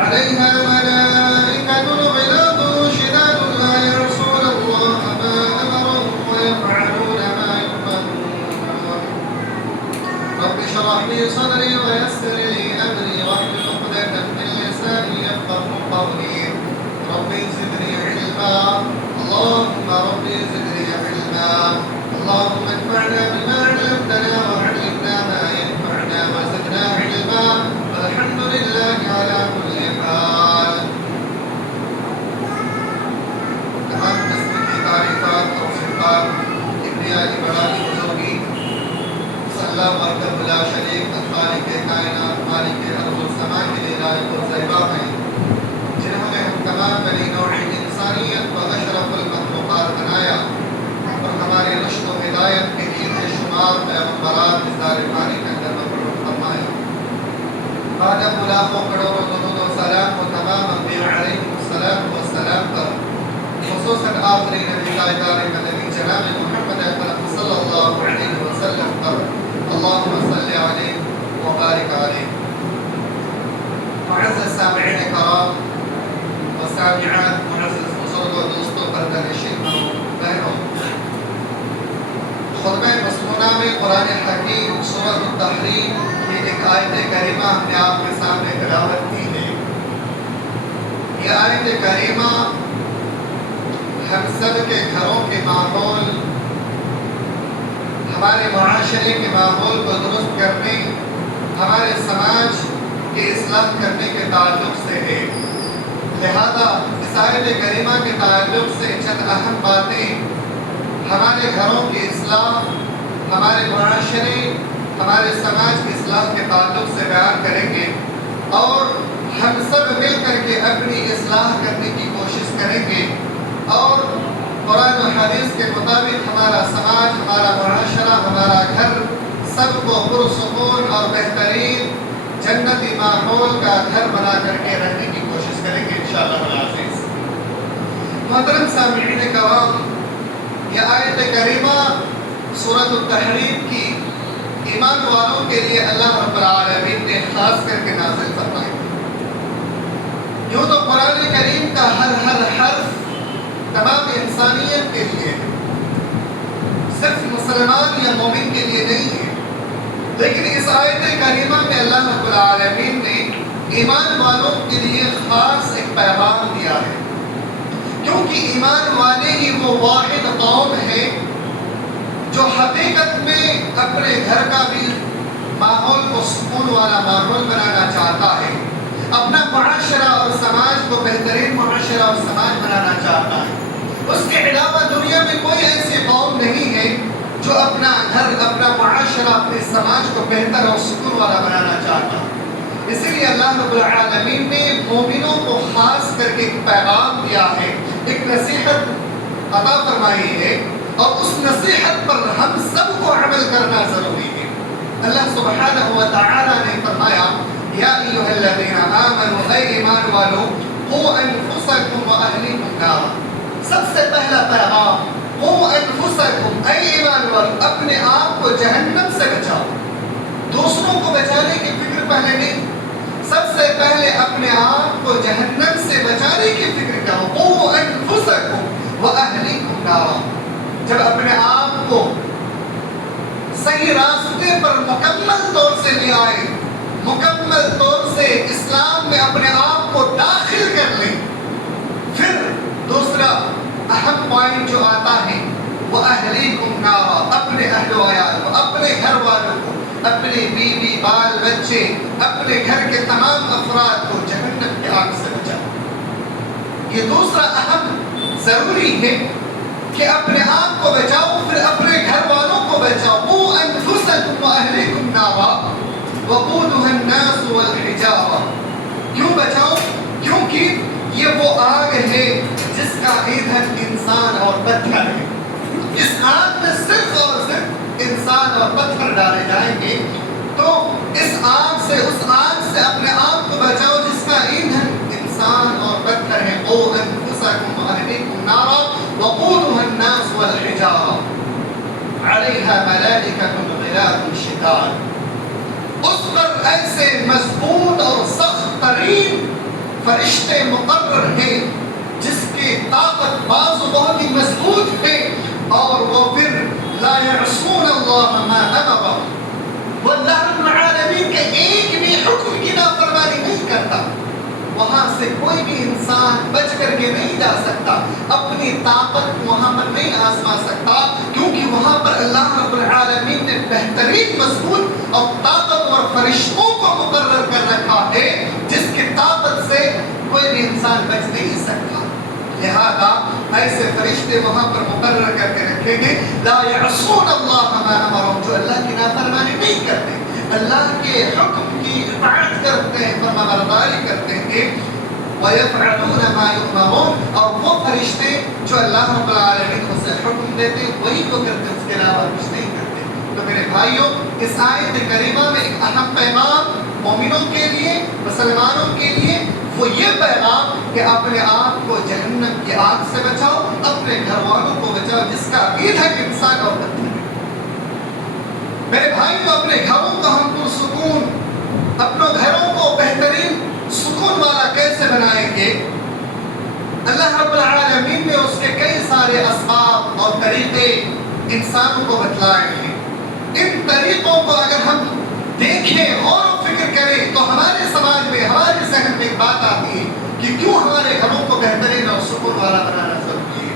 عليها ملائكة غلاظ شداد لا يعصون الله ما أمرهم ويفعلون ما يؤمرون. رب اشرح لي صدري ويسر لي أمري واحلل عقدة من لساني يفقهوا قولي. رب زدني علما اللهم رب زدني علما اللهم انفعنا بما علمتنا وعلمنا ما ينفعنا وزدنا علما والحمد لله على كل حال. تمام قسم کی تعریفات اور صفات کبریاء بڑائی بزرگی اللہ وحدہ لا شریک خالق کائنات مالک ارض و سما کے لیے لائق و زیبا ہیں، جنہوں نے ہم تمام بنی نوع انسانیت کو اشرف المخلوقات بنایا اور ہماری رشد و ہدایت کے لیے بے شمار پیغمبرات اظہار پانی کے اندر مقرر فرمایا. بعد لاکھوں کروڑوں درود و سلام و تمام انبیاء علیہم السلام و سلام پر خصوصاً آخری نبی تاجدار مدنی جناب محمد اکرم صلی اللہ علیہ وسلم پر اللهم صل علیہ وبارک علیہ. معزز سامعین کرام و سامعات، معزز بزرگوں دوستوں، پردنشینوں بہنوں، خطبہ مسمونہ میں قرآن حکیم سورۃ التحریم کی ایک آیت کریمہ ہم نے آپ کے سامنے تلاوت کی ہے. یہ آیت کریمہ ہم سب کے گھروں کے ماحول، ہمارے معاشرے کے ماحول کو درست کرنے، ہمارے سماج کی اصلاح کرنے کے تعلق سے ہے. لہذا اس آیت کریمہ کے تعلق سے چند اہم باتیں ہمارے گھروں کی اصلاح، ہمارے معاشرے، ہمارے سماج کی اصلاح کے تعلق سے بیان کریں گے اور ہم سب مل کر کے اپنی اصلاح کرنے کی کوشش کریں گے اور قرآن و حدیث کے مطابق ہمارا سماج، ہمارا معاشرہ، ہمارا گھر سب کو پرسکون اور بہترین جنتی ماحول کا گھر بنا کر کے رہنے کی کوشش کریں گے انشاءاللہ العزیز. محترم سامعین کرام، یہ آیت کریمہ سورۃ التحریم کی ایمان والوں کے لیے اللہ رب العالمین نے خاص کر کے نازل فرمائی. یوں تو قرآن کریم کا ہر حرف تمام انسانیت کے لیے، صرف مسلمان یا مومن کے لیے نہیں ہے، لیکن اس آیت کریمہ میں اللہ رب العالمین نے ایمان والوں کے لیے خاص ایک پیغام دیا ہے، کیونکہ ایمان والے ہی وہ واحد قوم ہے جو حقیقت میں اپنے گھر کا بھی ماحول کو سکون والا ماحول بنانا چاہتا ہے، اپنا معاشرہ اور سماج کو بہترین معاشرہ اور سماج بنانا چاہتا ہے. اس کے علاوہ دنیا میں کوئی ایسی قوم نہیں ہے جو اپنا گھر، اپنا معاشرہ، اپنے سماج کو بہتر اور سکون والا بنانا چاہتا ہے. اسی لیے اللہ رب العالمین نے مومنوں کو خاص کر کے ایک پیغام دیا ہے، ایک نصیحت عطا فرمائی ہے اور اس نصیحت پر ہم سب کو عمل کرنا ضروری ہے. اللہ سبحانہ و تعالی نے فرمایا یا ایھا الذین آمنوا، اے ایمان والو، قوا انفسکم واہلیکم نارا. سب سے پہلا پیغام قوا انفسکم، اے ایمان والو، اپنے آپ کو جہنم سے بچاؤ. دوسروں کو بچانے کی فکر پہلے نہیں، سب سے پہلے اپنے آپ کو جہنم سے بچانے کی فکر کرو. قوا انفسکم واہلیکم نارا. جب اپنے آپ کو صحیح راستے پر مکمل طور سے لے آئے، مکمل طور سے اسلام میں اپنے آپ کو داخل کر لیں، پھر دوسرا اہم پوائنٹ جو آتا ہے وہ اہلیکم نارا، اپنے اہل و عیال کو، اپنے گھر والوں کو، اپنے بیوی بال بچے، اپنے گھر کے تمام افراد کو جہنم کی آگ سے بچاؤ. یہ دوسرا اہم ضروری ہے کہ اپنے آپ کو بچاؤ، پھر اپنے گھر والوں کو بچاؤ. قوا انفسکم واہلیکم نارا وقودها الناس والحجارہ. کیوں بچاؤ؟ کیونکہ یہ وہ آگ ہے جس کا ایندھن انسان اور پتھر ہے. اس آگ میں صرف اور صرف انسان اور پتھر ڈالے جائیں گے، تو اس آگ سے، اس آگ سے اپنے آپ کو بچاؤ جس کا ایندھن انسان اور پتھر ہے. قوا انفسکم واہلیکم نارا وقودها الناس والحجارہ علیہا ملائکۃ غلاظ شداد. اس پر ایسے مضبوط اور سخت ترین فرشتے مقرر ہیں جس کی طاقت بازو بہت ہی مضبوط ہے، اور وہ پھر لا یعصون اللہ ما امر، وہ اللہ رب العالمین کے ایک بھی حکم کی نافرمانی نہیں کرتا۔ وہاں سے کوئی بھی انسان بچ کر کے نہیں جا سکتا، اپنی طاقت وہاں پر نہیں آزما سکتا، کیونکہ وہاں پر اللہ رب العالمین نے بہترین مضبوط اور طاقتور فرشتوں کو مقرر کر رکھا ہے جس کی طاقت سے کوئی بھی انسان بچ نہیں سکتا۔ لہذا ایسے فرشتے وہاں پر مقرر کر کے رکھیں گے، لا یعصون اللہ ما امرهم، جو اللہ کی نافرمانی نہیں کرتے، اللہ کے حکم کی اطاعت کرتے ہیں، فرمانبرداری کرتے ہیں، وَيَفْعَلُونَ مَا يُؤْمَرُونَ، اور وہ فرشتے جو اللہ رب العالمین سے حکم دیتے ہیں وہی کو کرتے ہیں، اس کے علاوہ کچھ نہیں کرتے۔ تو میرے بھائیوں، اس آیت کریمہ میں ایک اہم پیغام مومنوں کے لیے، مسلمانوں کے لیے، وہ یہ پیغام کہ اپنے آپ کو جہنم کی آگ سے بچاؤ، اپنے گھر والوں کو بچاؤ جس کا عقید ہے کہ انسان اور پتھر ہے۔ میرے بھائی، تو اپنے گھروں کو ہم پرسکون، اپنے گھروں کو بہترین سکون والا کیسے بنائیں گے؟ اللہ رب العالمین نے اس کے کئی سارے اسباب اور طریقے انسانوں کو بتلائے ہیں۔ ان طریقوں کو اگر ہم دیکھیں اور فکر کریں تو ہمارے سماج میں، ہمارے ذہن میں ایک بات آتی ہے کہ کیوں ہمارے گھروں کو بہترین اور سکون والا بنانا ضروری ہے۔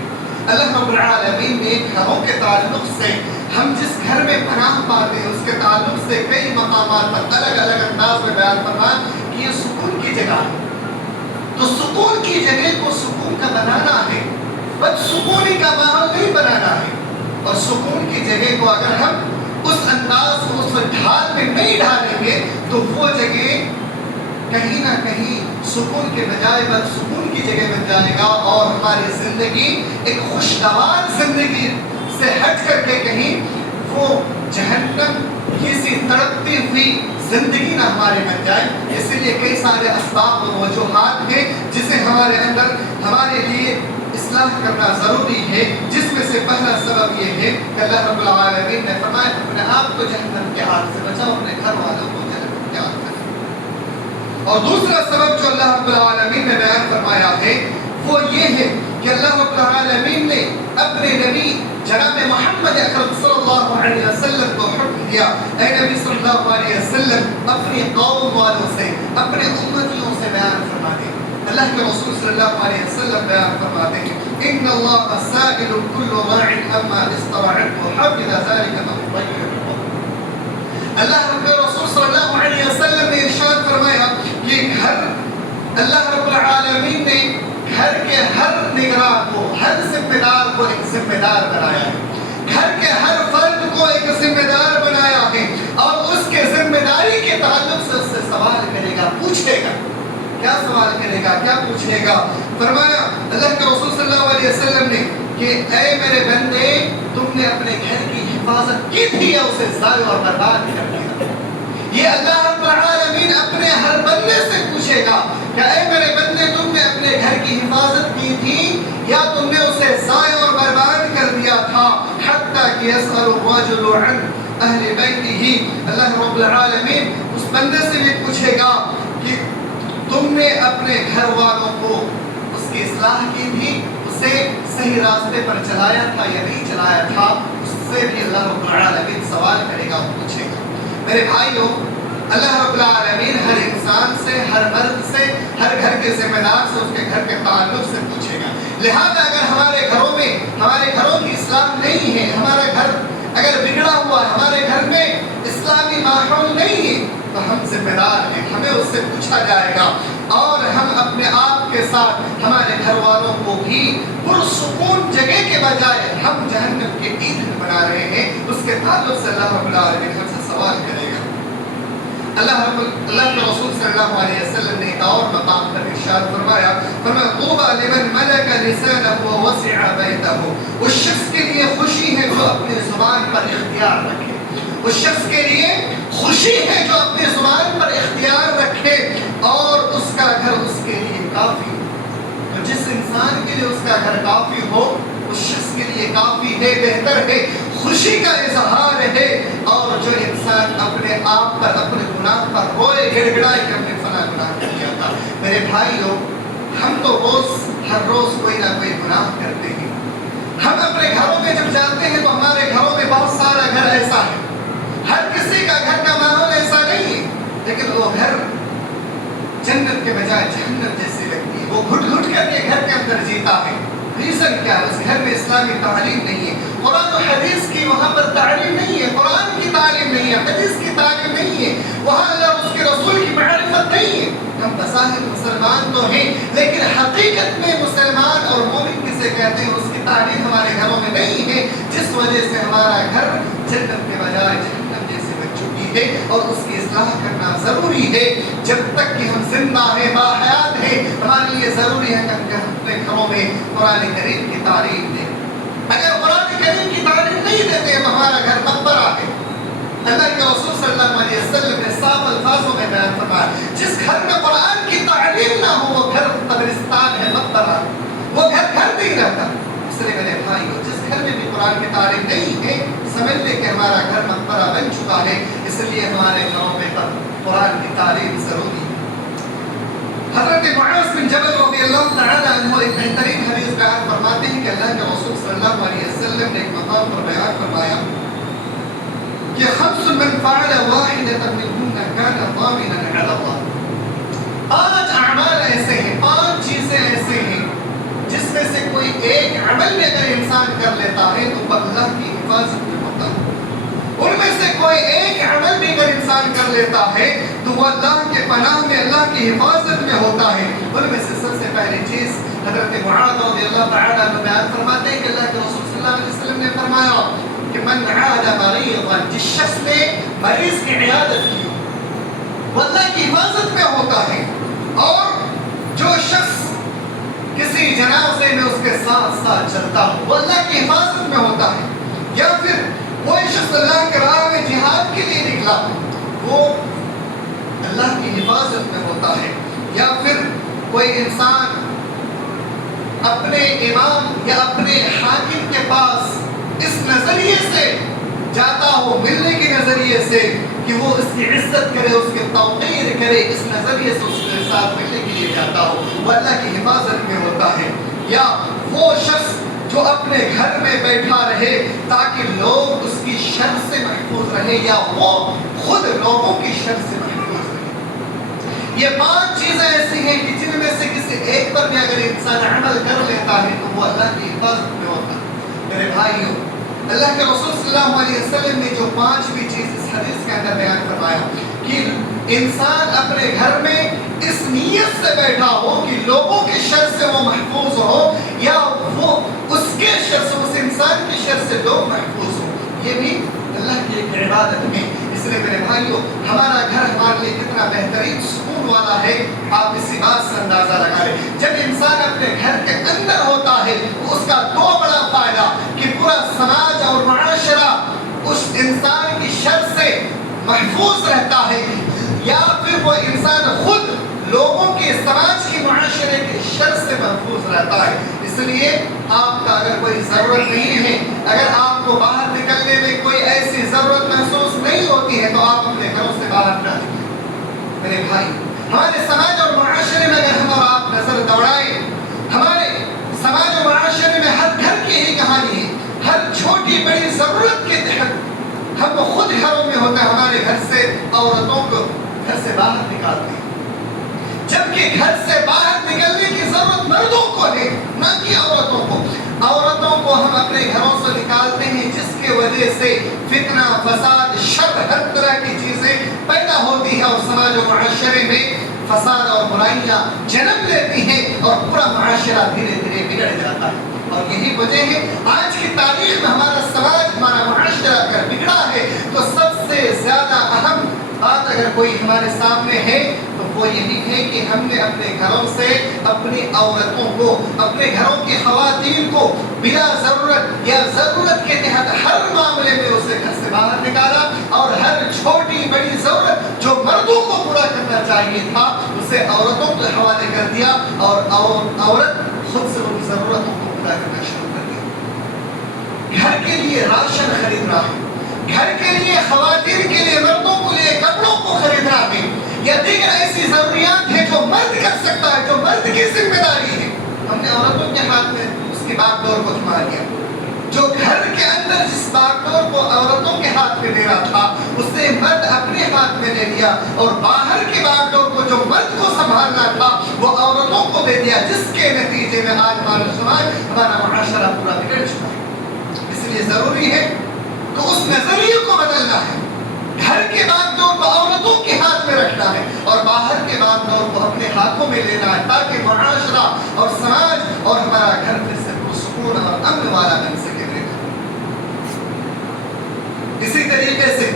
اللہ رب العالمین نے گھروں کے تعلق سے، ہم جس گھر میں پناہ پاتے ہیں اس کے تعلق سے کئی مقامات پر الگ الگ انداز میں بیان فرمایا کہ یہ سکون کی جگہ ہے۔ تو سکون کی جگہ کو سکون کا بنانا ہے، بد سکونی کا ماحول نہیں بنانا ہے۔ اور سکون کی جگہ کو اگر ہم اس انداز کو، اس ڈھال میں نہیں ڈالیں گے تو وہ جگہ کہیں نہ کہیں سکون کے بجائے بد سکون کی جگہ بن جائے گا، اور ہماری زندگی ایک خوشگوار زندگی سے ہٹ کر کے کہیں وہ جہنم کسی تڑپتی ہوئی زندگی نہ ہمارے بن جائے۔ اسی لیے کئی سارے اسباب اور وجوہات ہیں جسے ہمارے اندر ہمارے لیے اصلاح کرنا ضروری ہے، جس میں سے پہلا سبب یہ ہے کہ اللہ رب العالمین نے فرمایا اپنے آپ کو جہنم کے آگ سے بچاؤ، اپنے گھر والوں کو جہنم کے آگ سے بچاؤ۔ اور دوسرا سبب جو اللہ رب العالمین نے بیان فرمایا ہے وہ یہ ہے کہ اللہ رب العالمین نے اپنے نبی جناب محمد اکرم صلی اللہ علیہ وسلم کو حکم دیا، اے نبی صلی اللہ علیہ وسلم اپنی قوم والوں سے، اپنے امتیوں سے بیان فرما دیں۔ اللہ کے رسول صلی اللہ علیہ وسلم بیان فرماتے ہیں ان اللہ سائل کل راع اما استرعته حفظ ذلك من طيب۔ اللہ کے رسول صلی اللہ علیہ وسلم نے ارشاد فرمایا کہ گھر، اللہ رب العالمین نے گھر کے ہر نگراں کو، ہر ذمہ دار کو ایک ذمہ دار بنایا ہے، گھر کے ہر فرد کو ایک ذمہ دار بنایا ہے، اور اس کے ذمہ داری کے تعلق سے اس سے سوال کرے گا، پوچھے گا۔ کیا سوال کرے گا، کیا پوچھے گا؟ فرمایا اللہ کے رسول صلی اللہ علیہ وسلم نے کہ اے میرے بندے، تم نے اپنے گھر کی حفاظت کی تھی یا اسے ضائع اور برباد کر دیا؟ یہ اللہ رب العالمین اپنے ہر بندے سے پوچھے گا کہ اے میرے بندے، تم نے اپنے گھر کی حفاظت کی تھی یا تم نے اسے ضائع اور برباد کر دیا تھا؟ حتیٰ کہ یسأل الرجل عن اہل بیتہ، اللہ رب العالمین اس بندے سے بھی پوچھے گا کہ تم نے اپنے گھر والوں کو اس کی اصلاح کی تھی، اسے صحیح راستے پر چلایا تھا یا نہیں چلایا تھا؟ اس سے بھی اللہ رب العالمین سوال کرے گا، پوچھے گا۔ میرے بھائیوں، اللہ رب العالمین ہر انسان سے، ہر مرد سے، ہر گھر کے ذمہ دار سے، اس کے گھر کے تعلق سے پوچھے گا۔ لہذا اگر ہمارے گھروں میں، ہمارے گھروں کی اصلاح نہیں ہے، ہمارا گھر اگر بگڑا ہوا ہے، ہمارے گھر میں اسلامی ماحول نہیں ہے، تو ہم ذمہ دار ہیں، ہمیں اس سے پوچھا جائے گا، اور ہم اپنے آپ کے ساتھ ہمارے گھر والوں کو بھی پرسکون جگہ کے بجائے ہم جہنم کے ایندھن بنا رہے ہیں، اس کے تعلق سے اللہ رب العالمین ہم سے سوال کرے گا۔ اللہ کے رسول صلی اللہ علیہ وسلم نے ایک اور مقام پر ارشاد فرمایا، طوبی لمن ملک لسانہ ووسع بیتہ، اس شخص کے لیے خوشی ہے جو اپنی زبان پر اختیار رکھے، اس شخص کے لیے خوشی ہے جو اپنی زبان پر اختیار رکھے اور اس کا گھر اس کے لیے کافی ہو۔ تو جس انسان کے لیے اس کا گھر کافی ہو، اس شخص کے لیے کافی ہے، بہتر ہے، خوشی کا اظہار ہے۔ اور جو انسان اپنے آپ پر، اپنے گناہ پر روئے گڑ گڑائے کہ ہم نے فلاں گناہ کیا تھا، میرے میرے بھائیوں، ہم تو ہر روز کوئی نہ کوئی گناہ کرتے ہیں. ہم اپنے گھروں میں جب جاتے ہیں تو ہمارے گھروں میں بہت سارا گھر ایسا ہے، ہر کسی کا گھر کا ماحول ایسا نہیں ہے، لیکن وہ گھر جنت کے بجائے جہنم جیسی لگتی ہے. وہ گھٹ گھٹ کر کے گھر کے اندر جیتا ہے. ریزن کیا ہے؟ اس گھر میں اسلامی تعلیم نہیں ہے، قرآن و حدیث کی وہاں پر تعلیم نہیں ہے، قرآن کی تعلیم نہیں ہے، حدیث کی تعلیم نہیں ہے، وہاں اللہ اور اس کے رسول کی معرفت نہیں ہے. ہم بظاہر مسلمان تو ہیں، لیکن حقیقت میں مسلمان اور مومن کسے کہتے ہیں اس کی تعلیم ہمارے گھروں میں نہیں ہے، جس وجہ سے ہمارا گھر جنت کے بجائے جہنم جیسے بن چکی ہے. اور اس کی اصلاح کرنا ضروری ہے. جب تک کہ ہم زندہ ہیں، باحیات ہیں، ہمارے لیے ضروری ہے کہ ہم اپنے گھروں میں قرآن کریم کی تعلیم دیں. اگر قرآن کریم کی تعلیم نہیں دیتے تو ہمارا گھر مقبرہ ہے. اللہ کے رسول صلی اللہ علیہ وسلم نے صاف الفاظوں میں بیان فرمایا، جس گھر میں قرآن کی تعلیم نہ ہو وہ گھر قبرستان ہے، مقبرہ. وہ گھر نہیں رہتا. اس لیے میرے بھائیوں، جس گھر میں بھی قرآن کی تعلیم نہیں ہے، سمجھ لے کہ ہمارا گھر مقبرہ بن چکا ہے. اس لیے ہمارے گھروں میں قرآن کی تعلیم ضروری ہے. حضرت معاذ بن جبل رضی اللہ تعالی عنہ ایک بہترین حدیث بیان فرماتے ہیں کہ اللہ کے رسول صلی اللہ علیہ وسلم نے ایک مقام پر بیان فرمایا کہ خمس من فعل واحدة منهن كان ضامنا على الله. 5 اعمال ایسے ہیں، 5 چیزیں ایسے ہیں جس میں سے کوئی ایک عمل میں اگر انسان کر لیتا ہے تو وہ اللہ کی حفاظت میں ہوتا ہے. ان میں سے کوئی ایک عمل بھی اگر انسان کر لیتا ہے تو وہ اللہ کے پناہ میں، اللہ کی حفاظت میں ہوتا ہے. ان میں سے سب سے پہلی چیز حضرت معاذ رضی اللہ تعالی عنہ بیان فرماتے ہیں کہ اللہ کے رسول صلی اللہ علیہ وسلم نے فرمایا کہ من عاد مریضا، جس شخص نے مریض کی عیادت کی وہ اللہ کی حفاظت میں ہوتا ہے. اور جو شخص کسی جنازے میں اس کے ساتھ ساتھ چلتا ہو وہ اللہ کی حفاظت میں ہوتا ہے. یا پھر کوئی شخص اللہ کے راہ میں جہاد کے لیے نکلا وہ اللہ کی حفاظت میں ہوتا ہے. یا پھر کوئی انسان اپنے امام یا اپنے حاکم کے پاس اس نظریے سے جاتا ہو، ملنے کے نظریے سے کہ وہ اس کی عزت کرے، اس کی توقیر کرے، اس نظریے سے اس کے ساتھ ملنے کے لیے جاتا ہو وہ اللہ کی حفاظت میں ہوتا ہے. یا وہ شخص جو اپنے گھر میں بیٹھا رہے تاکہ لوگ اس کی شر سے محفوظ رہے یا وہ خود لوگوں کی شر سے محفوظ رہے. یہ 5 چیزیں ایسی ہیں کہ جن میں سے کسی ایک پر بھی اگر انسان عمل کر لیتا ہے تو وہ اللہ کی حفاظت میں ہوتا ہے. میرے بھائیوں، اللہ کے رسول صلی اللہ علیہ وسلم نے جو 5ویں چیز اس حدیث کے اندر بیان فرمایا کہ انسان اپنے گھر میں اس نیت سے بیٹھا ہو کہ لوگوں کے شر سے وہ محفوظ ہو یا وہ اس کے شر سے، اس انسان کے شر سے لوگ محفوظ ہو. یہ بھی اللہ کی ایک عبادت ہے. اس لیے میرے بھائیوں، ہمارا گھر ہمارے لیے کتنا بہترین سکون والا ہے آپ اسی بات سے اندازہ لگا لیں. جب انسان اپنے گھر کے اندر ہوتا ہے اس کا 2 بڑا فائدہ کہ پورا سماج اور معاشرہ اس انسان کی شر سے محفوظ رہتا ہے، یا پھر وہ انسان خود لوگوں کے، سماج کی، معاشرے کے شر سے محفوظ رہتا ہے. اس لیے آپ کا اگر کوئی ضرورت نہیں ہے، اگر آپ کو باہر نکلنے میں کوئی ایسی ضرورت محسوس نہیں ہوتی ہے تو آپ اپنے گھروں سے باہر نہ نکلیں. میرے بھائی، ہمارے سماج اور معاشرے میں اگر ہم اور آپ نظر دوڑائیں، ہمارے سماج اور معاشرے میں ہر گھر کی یہی کہانی ہے. ہر چھوٹی بڑی ضرورت کے تحت ہم خود گھروں میں ہوتے ہیں ہمارے گھر سے عورتوں کو گھر سے باہر نکالتے ہیں، جبکہ گھر سے باہر نکلنے کی ضرورت مردوں کو ہے نہ کہ عورتوں کو. عورتوں کو ہم اپنے گھروں سے نکالتے ہیں جس کی وجہ سے فتنہ، فساد، شر، ہر طرح کی چیزیں پیدا ہوتی ہیں اور سماج و معاشرے میں فساد اور برائیاں جنم لیتی ہیں اور پورا معاشرہ دھیرے دھیرے بگڑ جاتا ہے. اور یہی وجہ ہے آج کی تاریخ میں ہمارا سماج، ہمارا معاشرہ اگر بگڑا ہے تو سب سے زیادہ اہم بات اگر کوئی ہمارے سامنے ہے تو وہ یہی ہے کہ ہم نے اپنے گھروں سے اپنی عورتوں کو، اپنے گھروں کی خواتین کو بلا ضرورت یا ضرورت کے تحت ہر معاملے میں اسے گھر سے باہر نکالا اور ہر چھوٹی بڑی ضرورت جو مردوں کو پورا کرنا چاہیے تھا اسے عورتوں کے حوالے کر دیا اور عورت خود سے ان ضرورتوں کو پورا کرنا شروع کر دیا. گھر کے لیے راشن خریدنا ہے، گھر کے لیے، خواتین کے لیے، مردوں کے لیے کپڑوں کو خریدنا ہے، یا دیگر ایسی ضروریات ہیں جو مرد کر سکتا ہے، جو مرد کی ذمہ داری ہے، ہم نے عورتوں کے ہاتھ میں اس کی باغ ڈور کو تھما دیا۔ جو گھر کے اندر جس باغ ڈور کو عورتوں کے ہاتھ میں دینا تھا، اسے مرد اپنے ہاتھ میں لے لیا، اور باہر کے باغ ڈور کو جو مرد کو سنبھالنا تھا وہ عورتوں کو دے دیا، جس کے نتیجے میں آج ہمارا سماج، ہمارا معاشرہ پورا بگڑ چکا ہے۔ اس لیے ضروری ہے کہ اس نظریے کو بدلنا ہے۔ گھر کے باغ ڈور کو عورتوں کے ہاتھ میں رکھنا ہے اور باہر کے باغ ڈور کو اپنے ہاتھوں میں لینا ہے، تاکہ معاشرہ اور سماج اور ہمارا گھر پھر سے پرسکون اور امن والا بن سکے۔ اسی طریقے سے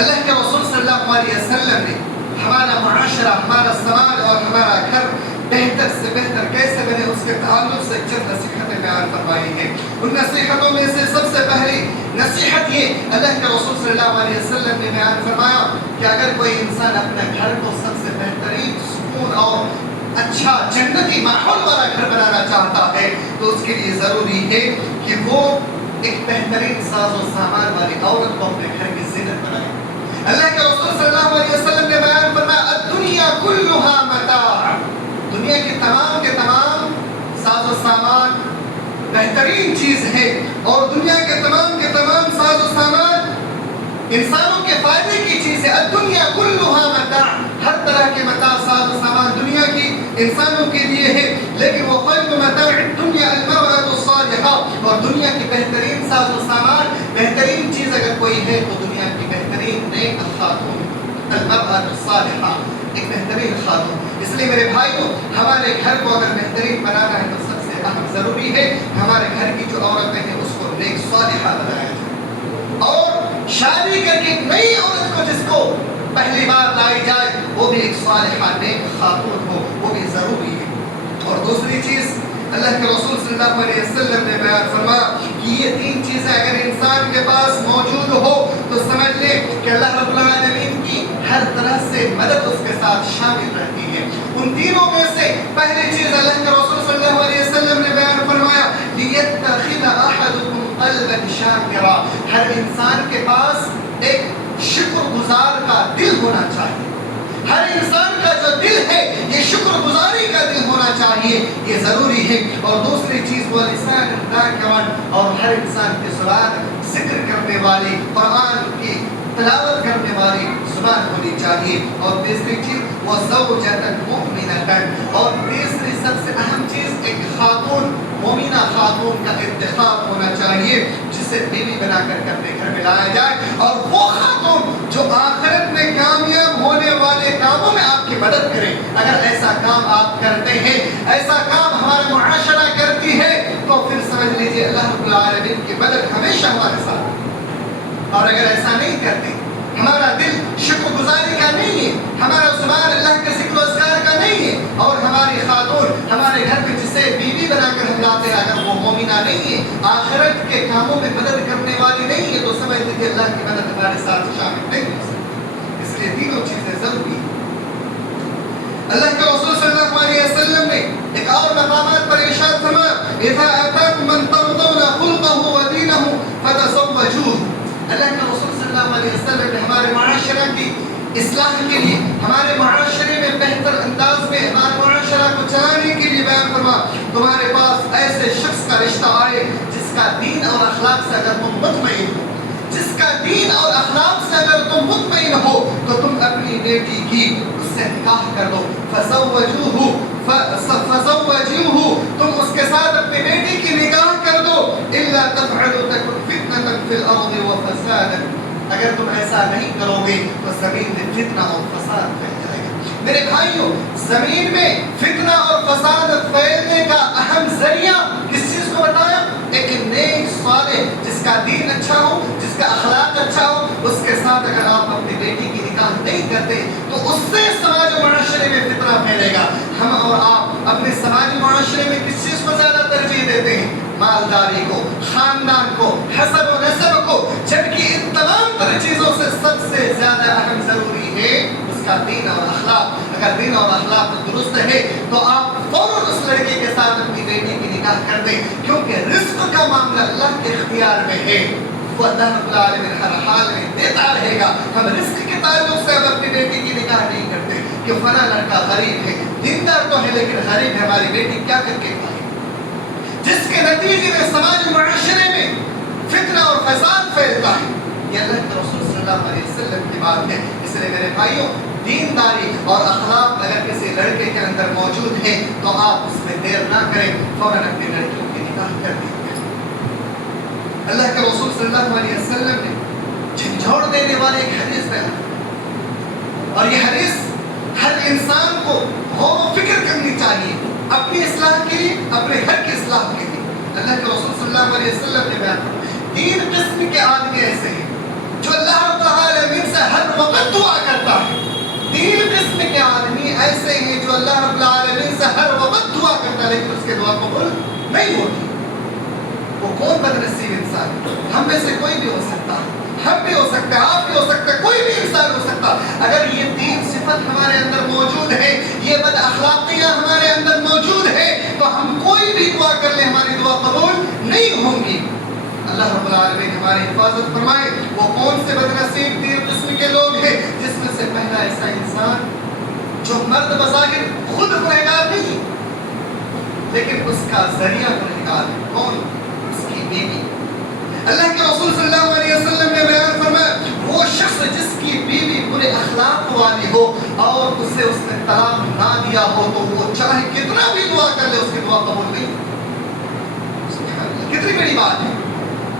اللہ کے رسول صلی اللہ علیہ وسلم نے ہمارا معاشرہ، ہمارا سماج اور ہمارا گھر بہتر سے بہتر کیسے بنے، اس کے تعلق سے چند نصیحتیں بیان فرمائی ہیں۔ ان نصیحتوں میں سے سب سے پہلی نصیحت یہ اللہ کے رسول صلی اللہ علیہ وسلم نے بیان فرمایا کہ اگر کوئی انسان اپنے گھر کو سب سے بہترین سکون اور اچھا جنتی ماحول والا گھر بنانا چاہتا ہے تو اس کے لیے ضروری ہے کہ وہ ایک بہترین ساز و سامان والی عورت کو اپنے گھر کی زینت بنائے۔ اللہ کے رسول صلی اللہ علیہ وسلم نے بیان فرمایا الدنیا کلھا متاع، دنیا کے تمام ساز و سامان بہترین چیز ہے، اور دنیا کے تمام ساز و سامان انسانوں کے فائدے کی چیز ہے۔ الدنیا کلھا متاع، ہر طرح کے متاع ساز و سامان دنیا کی انسانوں کے لیے ہے، لیکن وہ خیر متاع الدنیا المرأة الصالحہ، اور دنیا کی بہترین ساز و سامان، بہترین چیز اگر کوئی ہے تو دنیا کی بہترین نیک خاتون، المرأة الصالحہ، ایک بہترین خاتون۔ اس لیے میرے بھائیوں، ہمارے گھر کو اگر بہترین بنانا ہے تو سب سے اہم ضروری ہے ہمارے گھر کی جو عورتیں ہیں اس کو نیک صالحہ بنایا جائے، اور شادی کر کے ایک نئی عورت کو جس کو پہلی بار لائی جائے وہ بھی ایک صالحہ نیک خاتون ہو، وہ بھی ضروری ہے۔ اور دوسری چیز اللہ کے رسول صلی اللہ علیہ وسلم نے بیان فرمایا کہ یہ تین چیزیں اگر انسان کے پاس موجود ہو تو سمجھ لے کہ اللہ رب العالمین کی ہر طرح سے مدد اس کے ساتھ شامل رہتی ہے۔ ان تینوں میں سے پہلی چیز اللہ کے رسول صلی اللہ علیہ وسلم نے بیان فرمایا لِيَتَّخِذَ أَحَدُكُمْ قَلْبًا شَاكِرًا، ہر انسان کے پاس ایک شکر گزار کا دل ہونا چاہیے۔ ہر انسان کا جو دل ہے یہ شکر گزاری کا دل ہونا چاہیے، یہ ضروری ہے۔ اور دوسری چیز وہ لسان ذاکرا، اور ہر انسان کی زبان ذکر کرنے والی، قرآن کی تلاوت کرنے والی زبان ہونی چاہیے۔ اور تیسری چیز وہ زوجۃ مؤمنۃ، اور تیسری سب سے اہم چیز ایک خاتون، مومنہ خاتون کا انتخاب ہونا چاہیے جسے بیوی بنا کر اپنے گھر میں لایا جائے، اور وہ خاتون جو آخرت میں کامیاب ہونے والے کاموں میں آپ کی مدد کرے۔ اگر ایسا کام آپ کرتے ہیں، ایسا کام ہمارا معاشرہ کرتی ہے، تو پھر سمجھ لیجیے اللہ رب العالمین کی مدد ہمیشہ ہمارے ساتھ۔ اور اگر ایسا نہیں کرتے، ہمارا دل شکر گزاری کا نہیں ہے، ہمارا زبان اللہ کے ذکر و اذکار کا نہیں ہے، اور ہماری خاتون ہمارے گھر میں جسے بیوی بنا کر ہم لاتے ہیں اگر وہ مومنہ نہیں ہے، آخرت کے کاموں میں مدد کرنے والی نہیں ہے، تو سمجھ لیجیے اللہ کی مدد ہمارے ساتھ شامل نہیں ہو سکتی۔ اس لیے تینوں چیزیں ضروری ہیں۔ اللہ کے رسول صلی اللہ علیہ وسلم نے ایک اور مقامات پر ارشاد فرمایا اذا اتاكم من ترضون خلقه ودينه فتزوجوه۔ اللہ کے رسول صلی اللہ علیہ وسلم نے ہمارے معاشرہ کی اصلاح کے لیے، ہمارے معاشرے میں بہتر انداز میں ہمارے معاشرہ کو چلانے کے لیے بیان فرمایا تمہارے پاس ایسے شخص کا رشتہ آئے جس کا دین اور اخلاق سے اگر تم مطمئن ہو، جس کا دین اور اخلاق سے اگر تم مطمئن ہو تو تم اپنی بیٹی کی اس سے نکاح کر دو۔ فزوجوه تم اس کے ساتھ اپنی بیٹی کی نکاح کر دو۔ الا تفعلوا تكن فتنة في الارض وفسادا، اگر تم ایسا نہیں کرو گے تو زمین میں فتنہ اور فساد پھیل جائے گا۔ میرے بھائیوں، زمین میں فتنہ اور فساد پھیلنے کا اہم ذریعہ کس چیز کو بتایا؟ ایک نیک صالح جس کا دین اچھا ہو، جس کا اخلاق اچھا ہو، اس کے ساتھ اگر آپ اپنی بیٹی کی نکاح نہیں کرتے تو اس سے سماج و معاشرے میں فتنہ پھیلے گا۔ ہم اور آپ اپنے سماجی معاشرے میں کس چیز کو زیادہ ترجیح دیتے ہیں؟ مالداری کو، خاندان کو، حسب و نسب کو، جبکہ ان تمام تر چیزوں سے سب سے زیادہ اہم ضروری ہے اس کا دین اور اخلاق۔ اگر دین اور اخلاق درست ہے تو آپ فوراً اس لڑکی کے ساتھ اپنی بیٹی کی نکاح کر دیں، کیونکہ رزق کا معاملہ اللہ کے اختیار میں ہے۔ وہ اللہ رب العالمین ہر حال میں دیتا رہے گا. ہم رزق کے تعلق سے ہم اپنی بیٹی کی نکاح نہیں کرتے کہ فلاں لڑکا غریب ہے، دیندار تو ہے لیکن غریب ہے، ہماری بیٹی کیا کر کے کھائے، جس کے نتیجے میں سماج معاشرے میں فتنہ اور فساد پھیلتا ہے. یہ اللہ کے رسول صلی اللہ علیہ وسلم کی بات ہے. اس لیے میرے بھائیوں، دینداری اور اخلاق اگر کسی لڑکے کے اندر موجود ہے تو آپ اس میں دیر نہ کریں، فوراً اپنی لڑکیوں کی نکاح کر دیں. اللہ کے رسول صلی اللہ علیہ وسلم نے جھنجھوڑ دینے والے ایک حدیث بیان، اور یہ حدیث ہر انسان کو غور و فکر کرنی چاہیے اپنی اصلاح کے لیے، اپنے گھر کی اصلاح کے لیے. اللہ کے رسول صلی اللہ علیہ وسلم نے بیان کیا 3 قسم کے آدمی ایسے ہیں جو اللہ رب العالمین سے ہر وقت دعا کرتا ہے. 3 قسم کے آدمی ایسے ہیں جو اللہ رب العالمین سے ہر وقت دعا کرتا ہے لیکن اس کے دعا قبول نہیں ہوتی. وہ کون بدنصیب انسان؟ ہم میں سے کوئی بھی ہو سکتا ہے، ہم بھی ہو سکتے ہیں، آپ بھی ہو سکتے ہیں، کوئی بھی انسان ہو سکتا. اگر یہ 3 صفت ہمارے اندر موجود ہے، یہ بد اخلاقیاں ہمارے اندر موجود ہے، تو ہم کوئی بھی دعا کر لیں ہماری دعا قبول نہیں ہوں گی. اللہ رب العالمین ہماری حفاظت فرمائے. وہ کون سے بدنصیب 3 قسم کے لوگ ہیں؟ جس میں سے پہلا ایسا انسان جو مرد بظاہر خود گنہگار نہیں لیکن اس کا ذریعہ گنہگار ہے. کون؟ اس کی بیوی. اللہ کے رسول صلی اللہ علیہ وسلم نے بیان فرمایا وہ شخص جس کی بیوی برے اخلاق والی ہو اور اسے اس نے طلاق نہ دیا ہو تو وہ چاہے کتنا بھی دعا کر لے اس کی دعا قبول نہیں. کتنی بڑی بات ہے.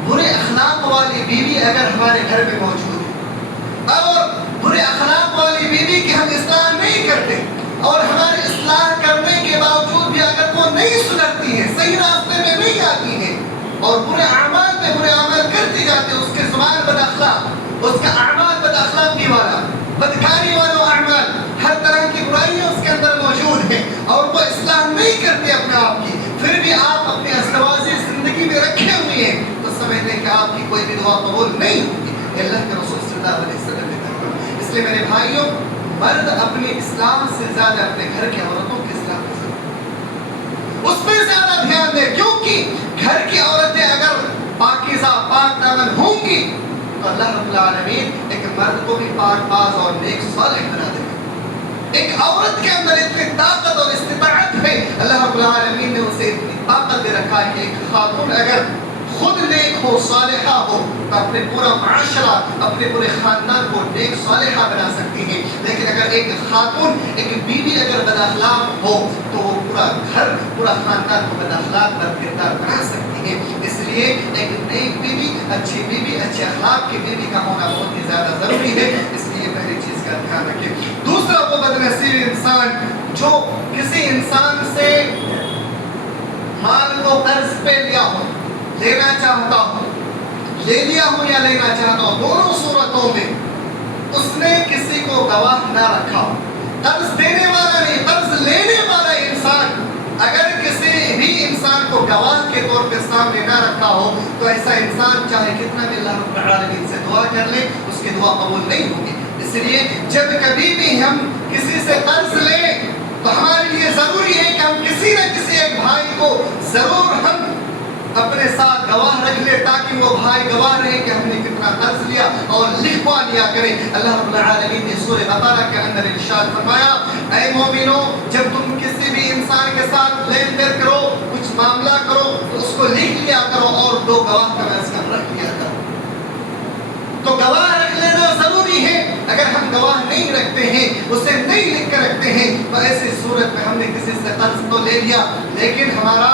برے اخلاق والی بیوی اگر ہمارے گھر میں موجود ہے اور برے اخلاق والی بیوی کی ہم اصلاح نہیں کرتے اور ہماری اصلاح کرنے کے باوجود بھی اگر وہ نہیں سدھرتی ہے، صحیح راستے میں نہیں آتی ہے اور برے اعمال پہ برے اعمال کرتی جاتے ہیں، اس کے زبان بد اخلاق، اس کا اعمال بد اخلاقی والا، بدکاری والا اعمال، ہر طرح کی برائیاں اس کے اندر موجود ہیں اور وہ اصلاح نہیں کرتے اپنے آپ کی، پھر بھی آپ اپنے ازدواجی زندگی میں رکھے ہوئے ہیں تو سمجھیں کہ آپ کی کوئی بھی دعا قبول نہیں ہوگی. اللہ کے رسول صلی اللہ علیہ وسلم نے کہا. اس لیے میرے بھائیوں، مرد اپنی اصلاح سے زیادہ اپنے گھر کی عورتوں کی اصلاح کر سکتے، اس پہ زیادہ دھیان دیں، کیونکہ گھر کی عورتیں اگر پاکیزہ پاک دامن ہوں گی تو اللہ رب العالمین ایک مرد کو بھی پاک باز اور نیک صالح بنا دے گا. ایک عورت کے اندر اتنی طاقت اور استطاعت ہے، اللہ رب العالمین نے اسے اتنی طاقت دے رکھا ہے کہ ایک خاتون اگر خود نیک ہو، صالحہ ہو تو اپنے پورا معاشرہ، اپنے پورے خاندان کو نیک صالحہ بنا سکتی ہے. لیکن اگر ایک خاتون، ایک بیوی اگر بد اخلاق ہو تو وہ پورا گھر، پورا خاندان کو بد اخلاق بد کردار بنا سکتی ہے. اس لیے ایک نیک بیوی، اچھے اخلاق کی بیوی کا ہونا بہت ہی زیادہ ضروری ہے. اس لیے پہلی چیز کا دھیان رکھیں. دوسرا وہ بدنصیب انسان جو کسی انسان سے مال کو قرض پہ لیا ہو، لینا چاہتا ہو، لے لیا ہو یا لینا چاہتا ہو، دونوں صورتوں میں اس نے کسی کو گواہ نہ رکھا. قرض دینے والا نہیں، قرض لینے والا انسان اگر کسی بھی انسان کو گواہ کے طور پہ سامنے نہ رکھا ہو تو ایسا انسان چاہے کتنا بھی اللہ رب العالمین سے دعا کر لے اس کی دعا قبول نہیں ہوگی. اس لیے جب کبھی بھی ہم کسی سے قرض لیں تو ہمارے لیے ضروری ہے کہ ہم کسی نہ کسی ایک بھائی کو ضرور ہم اپنے ساتھ گواہ رکھ لے تاکہ وہ بھائی گواہ رہے کہ ہم نے کتنا قرض لیا اور لکھوا لیا کریں. اللہ رب العالمین نے سورہ بقرہ کے اندر ارشاد فرمایا اے مومنو جب تم کسی بھی انسان کے ساتھ لین دین کرو، کچھ معاملہ کرو تو اس کو لکھ لیا کرو اور 2 گواہ کا میں اس کا رکھ لیا کرو. تو گواہ رکھ لینا ضروری ہے. اگر ہم گواہ نہیں رکھتے ہیں، اسے نہیں لکھ کر رکھتے ہیں تو ایسی صورت میں ہم نے کسی سے قرض تو لے لیا لیکن ہمارا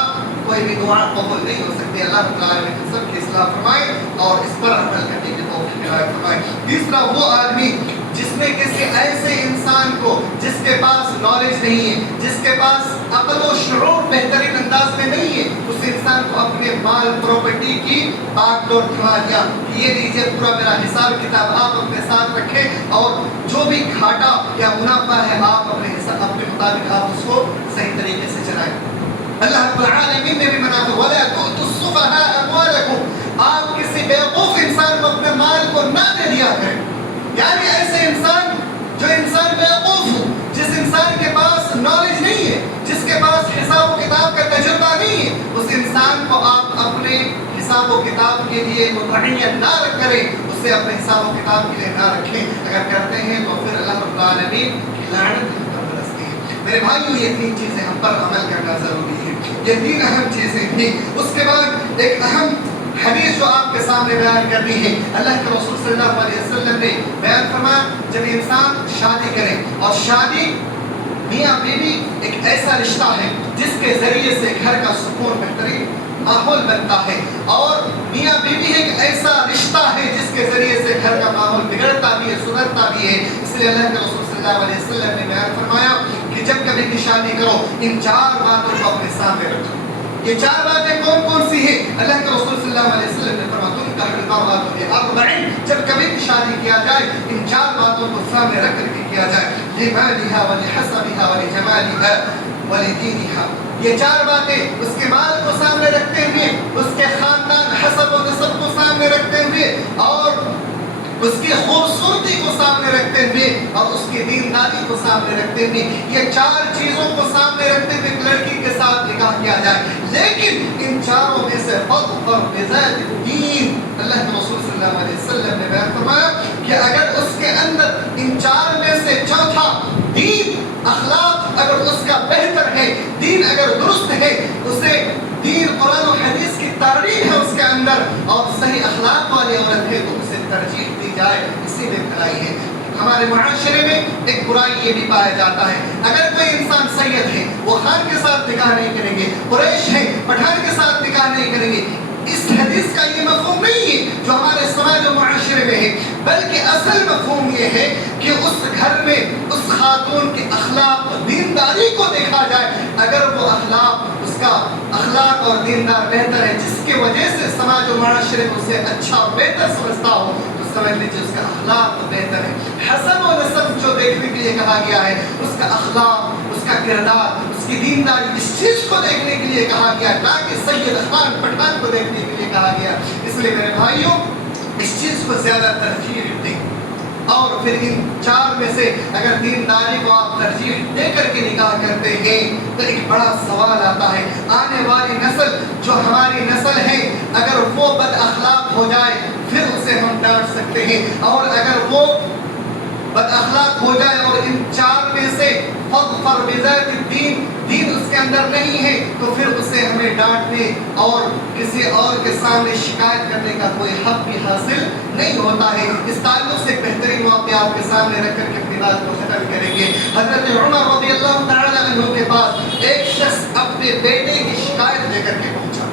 کوئی بھی دعا قبول نہیں ہو سکتی. اللہ رب العالمین سب کی اصلاح فرمائے اور اس پر عمل کرنے کی توفیق عنایت فرمائے. تیسرا وہ آدمی جس نے کسی ایسے انسان کو جس کے پاس نالج نہیں ہے، جس کے پاس عقل و شعور بہترین انداز میں نہیں ہے، اس انسان کو اپنے مال پراپرٹی کی باغ ڈور تھما دیا کہ یہ لیجیے پورا میرا حساب کتاب آپ اپنے ساتھ رکھیں اور جو بھی گھاٹا یا منافع ہے آپ اپنے حساب اپنے مطابق آپ اس کو صحیح طریقے سے چلائیں. اللہ رب العالمین نے بھی منع فرمایا وَلَا تُؤْتُوا السُّفَهَاءَ أَمْوَالَكُمْ، آپ کسی بیوقوف انسان کو اپنے مال کو نہ دے دیا کریں. یعنی ایسے انسان جو انسان بیوقوف ہو، جس انسان کے پاس نالج نہیں ہے، جس کے پاس حساب و کتاب کا تجربہ نہیں ہے، اس انسان کو آپ اپنے حساب و کتاب کے لیے متعین نہ کریں، اسے اپنے حساب و کتاب کے لیے نہ رکھیں، اگر کرتے ہیں تو پھر اللہ رب العالمین کی لعنت ہم پر برستی ہے۔ میرے بھائیوں، یہ 3 چیزیں ہم پر عمل کرنا ضروری ہے، یہ 3 اہم چیزیں تھیں۔ اس کے بعد ایک اہم حدیث جو آپ کے سامنے بیان کرنی ہے، اللہ کے رسول صلی اللہ علیہ وسلم نے بیان فرمایا جب انسان شادی کرے، اور شادی میاں بیوی ایک ایسا رشتہ ہے جس کے ذریعے سے گھر کا سکون بہترین ماحول بنتا ہے، اور میاں بیوی ایک ایسا رشتہ ہے جس کے ذریعے سے گھر کا ماحول بگڑتا بھی ہے، سدھرتا بھی ہے۔ اس لیے اللہ کے رسول صلی اللہ علیہ وسلم نے بیان فرمایا کہ جب کبھی بھی شادی کرو، ان 4 باتوں کو اپنے سامنے رکھو۔ یہ 4 باتیں کون کون سی ہیں؟ اللہ کے رسول صلی اللہ علیہ وسلم نے فرمایا تنکح المرأة بأربع، جب کبھی بھی شادی کیا جائے ان 4 باتوں کو سامنے رکھ کر کے کیا جائے، لمالها ولحسبها ولجمالها ولدينها۔ یہ 4 باتیں اس کے مال کو سامنے رکھتے ہوئے، اس کے خاندان حسب و نسب کو سامنے رکھتے ہوئے، اور اس کی خوبصورتی کو سامنے رکھتے ہوئے، اور اس کی دینداری کو سامنے رکھتے ہوئے، یہ 4 چیزوں کو سامنے رکھتے ہوئے ایک لڑکی کے ساتھ نکاح کیا جائے۔ لیکن ان 4 میں سے فاظفر بذات الدین، اللہ کے رسول صلی اللہ علیہ وسلم نے بیان فرمایا کہ اگر اس کے اندر ان 4 میں سے چوتھا دین، اخلاق اگر اس کا بہتر ہے، دین اگر درست ہے، اسے دین قرآن و حدیث کی تعریف ہے اس کے اندر، اور صحیح اخلاق والی عورت ہے تو اسے ترجیح دی جائے، اسی میں بھلائی ہے۔ ہمارے معاشرے میں ایک برائی یہ بھی پایا جاتا ہے، اگر کوئی انسان سید ہے وہ خان کے ساتھ نکاح نہیں کریں گے، قریش ہے پٹھان کے ساتھ نکاح نہیں کریں گے۔ اس حدیث کا یہ مفہوم نہیں ہے جو ہمارے سماج و معاشرے میں ہے، بلکہ اصل مفہوم یہ ہے کہ اس گھر میں اس خاتون کے اخلاق دینداری کو دیکھا جائے، اگر وہ اخلاق، اس کا اخلاق اور دیندار بہتر ہے جس کی وجہ سے سماج و معاشرے کو اسے اچھا اور بہتر سمجھتا ہو، تو سمجھ لیجیے اس کا اخلاق بہتر ہے۔ حسب و نسب جو دیکھنے کے لیے کہا گیا ہے، اس کا اخلاق، اس کا کردار، اس کی دینداری، اس چیز کو دیکھنے کے لیے کہا گیا، نہ کہ سید خان پٹھان کو دیکھنے کے لیے کہا گیا۔ اس لیے میرے بھائیوں، اس چیز کو زیادہ ترجیح دیں، اور پھر ان 4 میں سے اگر دینداری کو آپ ترجیح دے کر کے نکاح کرتے ہیں تو ایک بڑا سوال آتا ہے، آنے والی نسل جو ہماری نسل ہے، اگر وہ بد اخلاق ہو جائے پھر اسے ہم ڈانٹ سکتے ہیں، اور اگر وہ بد اخلاق ہو جائے اور ان 4 میں سے فاظفر بذات الدین، دین اس کے اندر نہیں ہے، تو پھر اسے ہمیں ڈانٹنے اور کسی اور کے سامنے شکایت کرنے کا کوئی حق بھی حاصل نہیں ہوتا ہے۔ اس تعلق سے ایک بہترین واقعہ آپ کے سامنے رکھ کر کے اپنی بات کو ختم کریں گے۔ حضرت عمر رضی اللہ تعالی عنہ کے پاس ایک شخص اپنے بیٹے کی شکایت لے کر کے پہنچا۔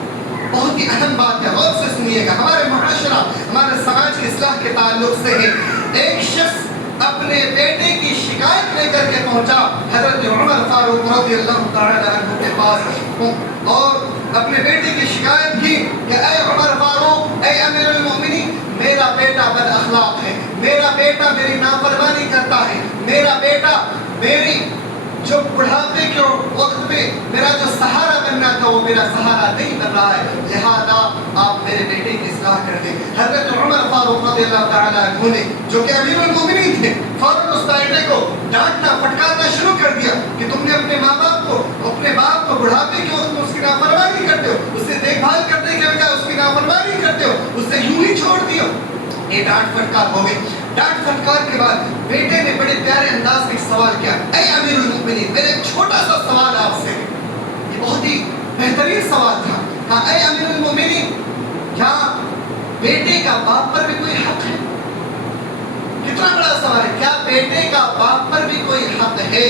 بہت ہی اہم بات ہے، غور سے سنیے گا، ہمارے معاشرہ، ہمارے سماج کی اصلاح کے تعلق سے ہے۔ ایک شخص اپنے بیٹے کی شکایت لے کر کے پہنچا حضرت عمر فاروق رضی اللہ تعالی عنہ کے پاس، اور اپنے بیٹے کی شکایت کی کہ اے عمر فاروق، اے امیر المؤمنین، میرا بیٹا بد اخلاق ہے، میرا بیٹا میری نافرمانی کرتا ہے، میرا بیٹا میری جو بڑھاپے کے وقت میں میرا جو سہارا بننا تھا وہ میرا سہارا نہیں بن رہا ہے، لہذا آپ میرے بیٹے کی اصلاح کر دیں۔ حضرت عمر فاروق رضی اللہ تعالی عنہ نے، جو کہ امیر المؤمنین تھے، فوراً اس بیٹے کو ڈانٹنا پھٹکارنا شروع کر دیا کہ تم نے اپنے ماں باپ کو، اپنے باپ کو بڑھاپے کے وقت میں اس کی نافرمانی کرتے ہو، اسے دیکھ بھال کرنے کے بجائے اس کی نافرمانی کرتے ہو، اسے یوں ہی چھوڑ دیو۔ یہ ڈانٹ پھٹکار ہو گئی۔ ڈانٹ پھٹکار کے بعد بیٹے نے بڑے پیارے انداز میں سوال کیا، اے امیر المؤمنین، میرا ایک چھوٹا سا سوال آپ سے، یہ بہت ہی بہترین سوال تھا، کہا اے امیر المؤمنین، کیا بیٹے کا باپ پر بھی کوئی حق ہے؟ کتنا بڑا سوال ہے، کیا بیٹے کا باپ پر بھی کوئی حق ہے؟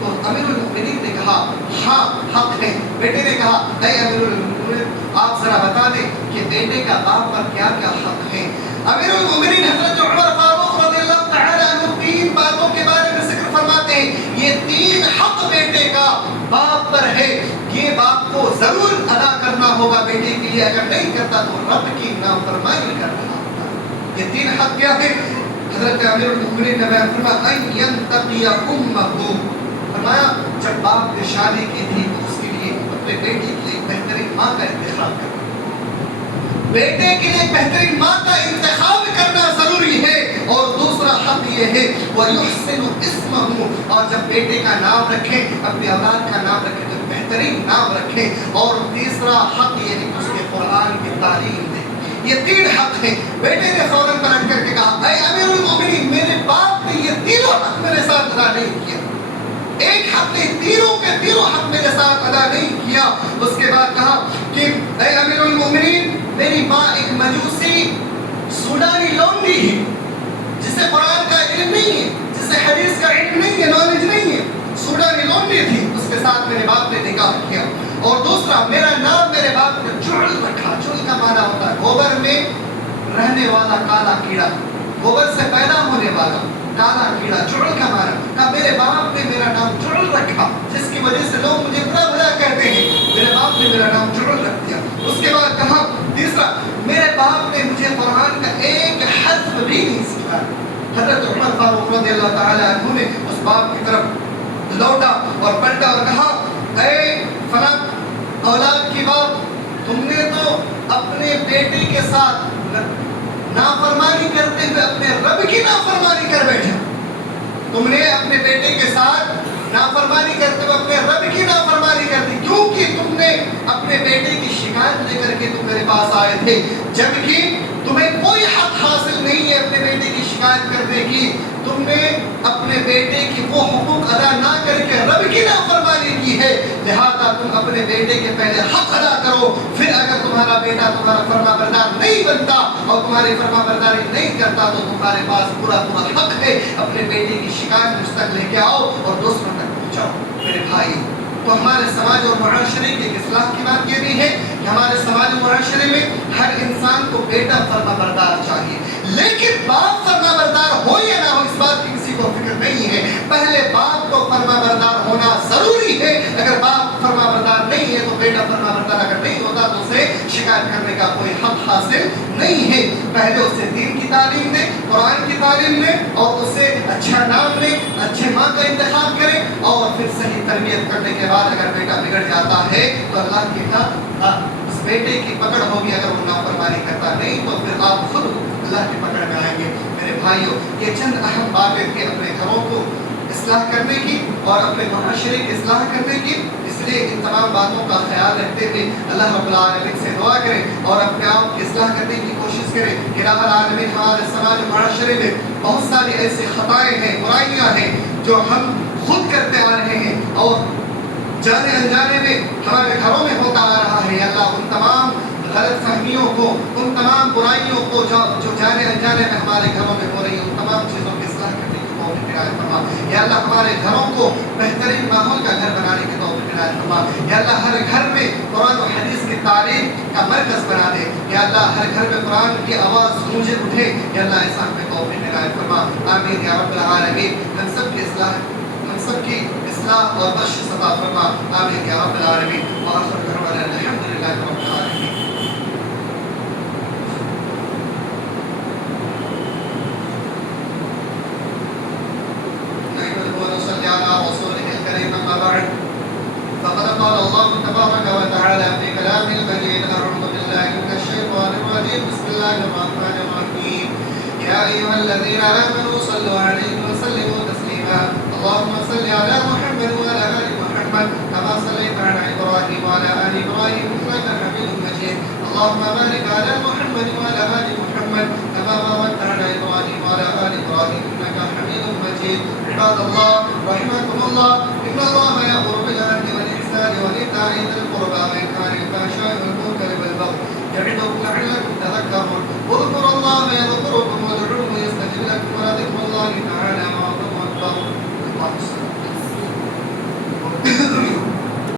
تو امیر المؤمنین نے کہا ہاں حق ہے۔ بیٹے نے کہا اے امیر المؤمنین، آپ ذرا بتا دیں کہ بیٹے کا باپ پر کیا کیا حق ہے؟ امیر المؤمنین حضرت عمر فاروق رضی اللہ تعالی عنہ 3 باتوں کے بارے میں ذکر فرماتے ہیں، یہ 3 حق بیٹے کا باپ پر ہے، یہ باپ کو ضرور ادا کرنا ہوگا بیٹے کے لیے، اگر نہیں کرتا تو رب کی نافرمانی کر رہا ہوگا۔ یہ 3 حق کیا ہے؟ حضرت امیر المؤمنین نے بیان فرمایا ان ینتقی امہ، فرمایا جب باپ نے شادی کی تھی تو اس کے لیے اپنے بیٹے کے لیے بہترین ماں کا انتخاب کرنا، بیٹے کے لیے بہترین ماں کا انتخاب کرنا ضروری ہے۔ اور دوسرا حق کیے ہیں وَيُحْسِنُ اسْمَهُ، اور جب بیٹے کا نام رکھیں، اپنی اولاد کا نام رکھیں تو بہترین نام رکھیں۔ اور تیسرا حق یہ ہے کہ اس کے قرآن کی تعلیم دیں۔ یہ 3 حق ہیں۔ بیٹے نے فوراً پلٹ کر کے کہا اے امیر المومنین، میرے باپ نے یہ تینوں حق میرے ساتھ ادا نہیں کیا، ایک حق نے تینوں کے تینوں حق میرے ساتھ ادا نہیں کیا۔ اس کے بعد کہا کہ اے امیر المومنین، میری ماں ایک مجوسی سوڈانی لونڈی ہے جسے قرآن کا علم نہیں ہے، جسے حدیث کا علم نہیں ہے، نالج نہیں ہے، سوڈانی لونڈی تھی، اس کے ساتھ میرے باپ نے نکاح کیا۔ اور دوسرا، میرا نام میرے باپ نے جعل رکھا۔ جعل کا معنی ہوتا ہے گوبر میں رہنے والا کالا کیڑا، گوبر سے پیدا ہونے والا کالا کیڑا، جعل کا معنی۔ کہا میرے باپ نے میرا نام جعل رکھا، جس کی وجہ سے لوگ مجھے برا بھلا کہتے ہیں، میرے باپ نے میرا نام جعل رکھ دیا۔ اس کے بعد کہا تیسرا، میرے باپ نے مجھے قرآن کا ایک حرف بھی نہیں سکھایا۔ حضرت عمر فاروق رضی اللہ تعالی عنہ نے اس باپ کی طرف لوٹا اور پلٹا اور کہا اے فلاں اولاد کی باپ، تم نے تو اپنے بیٹے کے ساتھ نافرمانی کرتے ہوئے اپنے رب کی نافرمانی کر بیٹھے، تم نے اپنے بیٹے کے ساتھ نافرمانی کرتے ہوئے اپنے رب کی نافرمانی کر دی، کیونکہ تم نے اپنے بیٹے کی شکایت لے کر کے تم میرے پاس آئے تھے، جبکہ تمہیں کوئی حق حاصل نہیں ہے اپنے بیٹے کی شکایت کرنے کی۔ تم نے اپنے بیٹے کی وہ حقوق ادا نہ کر کے رب کی نافرمانی کی ہے، لہذا تم اپنے بیٹے کے پہلے حق ادا کرو، پھر اگر تمہارا بیٹا تمہارا فرما بردار نہیں بنتا اور تمہاری فرما برداری نہیں کرتا تو تمہارے پاس پورا حق ہے، اپنے بیٹے کی شکایت مجھ تک لے کے آؤ اور دوسروں تک پہنچاؤ۔ میرے بھائی، تو ہمارے سماج اور معاشرے کی اصلاح کی بات یہ بھی ہے کہ ہمارے سماج و معاشرے میں ہر انسان کو بیٹا فرما بردار چاہیے، لیکن باپ فرما بردار ہو یا نہ ہو اس بات کی کسی کو فکر نہیں ہے۔ پہلے باپ کو فرما بردار ہونا ضروری ہے، اگر باپ فرما بردار نہیں ہے تو بیٹا فرما بردار اگر نہیں ہوتا تو اسے شکایت کرنے کا کوئی حق حاصل نہیں ہے۔ پہلے اسے دین کی تعلیم دیں، قرآن کی تعلیم دیں، اور اسے اچھا نام لیں، اچھے ماں کا انتخاب کریں، اور پھر صحیح تربیت کرنے کے بعد اگر بیٹا بگڑ جاتا ہے تو اللہ کے ہاں اس بیٹے کی پکڑ ہوگی، اگر وہ نافرمانی کرتا نہیں تو پھر آپ خود اللہ کی پکڑ میں آئیں گے۔ میرے بھائیوں، یہ چند اہم باتیں تھیں اپنے گھروں کو اصلاح کرنے کی اور اپنے معاشرے کی اصلاح کرنے کی، اس لیے ان تمام باتوں کا خیال رکھتے ہوئے اللہ رب العالمین سے دعا کریں اور اپنے آپ کی اصلاح کرنے کی کوشش کریں کہ رب العالمین ہمارے سماج و معاشرے میں بہت ساری ایسی خطائیں ہیں، برائیاں ہیں جو ہم خود کرتے آ رہے ہیں اور جانے انجانے میں ہمارے گھروں میں ہوتا آ رہا ہے۔ اللہ ان تمام غلط فہمیوں کو، ان تمام برائیوں کو جو جانے انجانے میں ہمارے گھروں میں ہو رہی ہیں، ان تمام چیزوں کی اصلاح کرنے کی توفیق عنایت فرما۔ یا اللہ ہمارے گھروں کو بہترین ماحول کا گھر بنانے کی توفیق عنایت فرما۔ یا اللہ ہر گھر میں قرآن و حدیث کی تعلیم کا مرکز بنا دے۔ یا اللہ ہر گھر میں قرآن کی آواز گونجے اٹھے۔ یا اللہ ایسا ہمیں توفیق عنایت فرما۔ آمین یا رب العالمین۔ ہم سب کی اصلاح اور بخش عطا فرما۔ آمین یا رب العالمین۔ وآخر دعوانا الحمدللہ رب العالمین۔ فقد قال الله تبارك وتعالى في كلامه المجيد: أعوذ بالله من الشيطان الرجيم، بسم الله الرحمن الرحيم. يا أيها الذين آمنوا صلوا عليه وسلموا تسليما. اللهم صل على محمد وعلى آل محمد كما صليت على إبراهيم وعلى آل إبراهيم إنك حميد مجيد. اللهم بارك على محمد وعلى آل محمد كما باركت على إبراهيم وعلى آل إبراهيم إنك حميد مجيد. عباد الله رحمكم الله، إن الله يأمر بالعدل والإحسان وإيتاء ذي القربى وينهى عن الفحشاء والمنكر والبغي يعظكم لعلكم تذكرون.